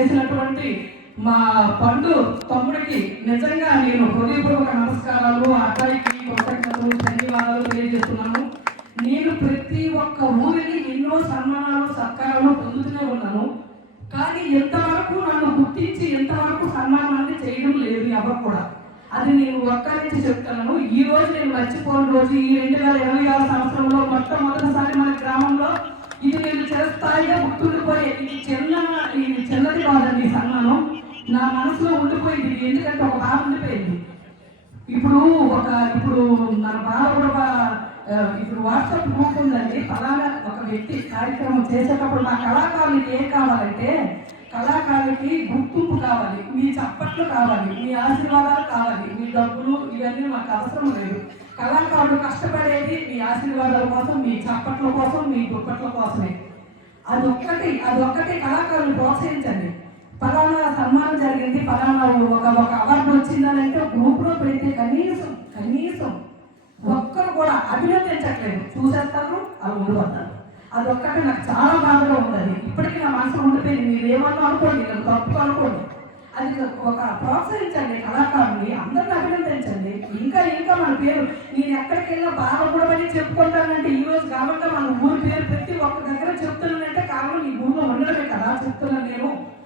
చేసినటువంటి మా పండు తమ్ముడికి నిజంగా నేను హృదయపూర్వక నమస్కారాలు అబ్బాయికి కృతజ్ఞతలు ధన్యవాదాలు తెలియజేస్తున్నాను. నేను ప్రతి ఒక్క ఊరిని ఎన్నో సన్మానాలు సత్కారాలు పొందుతూనే ఉన్నాను. కానీ ఎంతవరకు నన్ను గుర్తించి ఎంతవరకు సన్మానాన్ని చేయడం లేదు ఎవరు కూడా. అది నేను ఒక్కరించి చెప్తున్నాను. ఈ రోజు నేను మర్చిపోని రోజు ఈ రెండు వేల ఇరవై ఆరు సంవత్సరంలో మొట్టమొదటిసారి మన గ్రామంలో ఇది నేను చిరస్థాయిగా గుర్తుండిపోయే ఇది చిన్న ఇది చిన్నది కాదండి ఈ సన్మానం నా మనసులో ఉండిపోయింది. ఎందుకంటే ఒక బాధ ఉండిపోయింది. ఇప్పుడు ఒక ఇప్పుడు మన బాధ కూడా ఇప్పుడు వాట్సాప్ గ్రూప్ ఉందండి. ఫలానా ఒక వ్యక్తి కార్యక్రమం చేసేటప్పుడు మా కళాకారులకి ఏం కావాలంటే కళాకారులకి గుర్తింపు కావాలి. మీ చప్పట్లు కావాలి. మీ ఆశీర్వాదాలు కావాలి. మీ డబ్బులు ఇవన్నీ మాకు అవసరం లేదు. కళాకారులు కష్టపడేది మీ ఆశీర్వాదాల కోసం మీ చప్పట్ల కోసం మీ దుప్పట్ల కోసమే. అది ఒక్కటి అది కళాకారులు ప్రోత్సహించండి. ఫలానా సన్మానం జరిగింది. ఫలానా ఒక ఒక అవార్డు వచ్చిందని అంటే గ్రూప్లో పెడితే కనీసం కనీసం ఒక్కరు కూడా అభినందించట్లేదు. చూసేస్తారు అలా ఉండిపోతారు అది ఒక్కటే నాకు చాలా బాధగా ఉన్నది. ఇప్పటికీ నా మనసు ఉండిపోయింది. మీరు ఏమన్నా అనుకోండి నేను తప్పు అనుకోండి. అది ఒక ప్రోత్సహించండి కళాకారుని అందరిని అభినందించండి. ఇంకా ఇంకా మన పేరు నేను ఎక్కడికి వెళ్ళినా బాధపడమని చెప్పుకుంటానంటే ఈ రోజు కాబట్టి మన ఊరి పేరు ప్రతి ఒక్క దగ్గర చెప్తున్నానంటే కారణం ఈ ఊరిలో ఉండడమే కదా. చెప్తున్నాను నేను.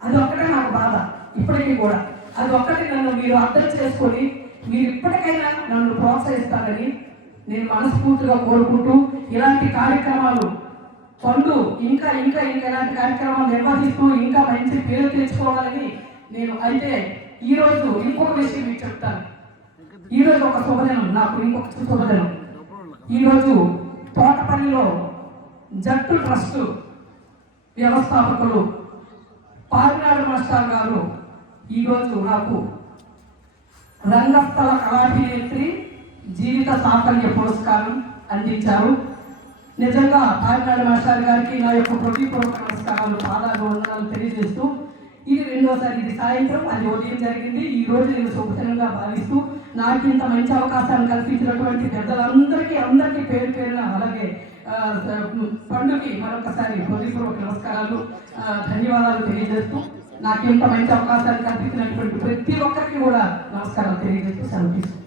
అది ఒక్కటే నాకు బాధ ఇప్పటికీ కూడా. అది ఒక్కటి నన్ను మీరు అర్థం చేసుకొని మీరు ఇప్పటికైనా నన్ను ప్రోత్సహిస్తారని నేను మనస్ఫూర్తిగా కోరుకుంటూ ఇలాంటి కార్యక్రమాలు పండు ఇంకా ఇంకా ఇంకా ఇలాంటి కార్యక్రమాలు నిర్వహిస్తూ ఇంకా మంచి పేరు తెచ్చుకోవాలని నేను అయితే ఈరోజు ఇంకొక విషయం మీకు చెప్తాను. ఈరోజు ఒక శుభదినం నాకు ఇంకొక శుభదినం. ఈరోజు తోటపల్లిలో జట్టు ట్రస్ట్ వ్యవస్థాపకులు పారినాడు మాస్టర్ గారు ఈరోజు నాకు రంగస్థల కళాభినేత్రి జీవిత సాఫల్య పురస్కారం అందించారు. నిజంగా పారినాడు మాస్టర్ గారికి నా యొక్క హృదయపూర్వక నమస్కారాలు పాదాలు వందనాలు తెలియజేస్తూ ఇది రెండోసారి ఇది సాయంత్రం అది ఉదయం జరిగింది. ఈ రోజు నేను శుభదినంగా భావిస్తూ నాకు ఇంత మంచి అవకాశాన్ని కల్పించినటువంటి పెద్దలందరికీ అందరికీ పేరు పేరున అలాగే ఆ, పండుగకి మరొకసారి హృదయపూర్వక నమస్కారాలు. ధన్యవాదాలు తెలియజేస్తూ నాకు ఇంత మంచి అవకాశాన్ని కల్పించినటువంటి ప్రతి ఒక్కరికి కూడా నమస్కారాలు తెలియజేస్తూ సెలవు తీసుకుంటాను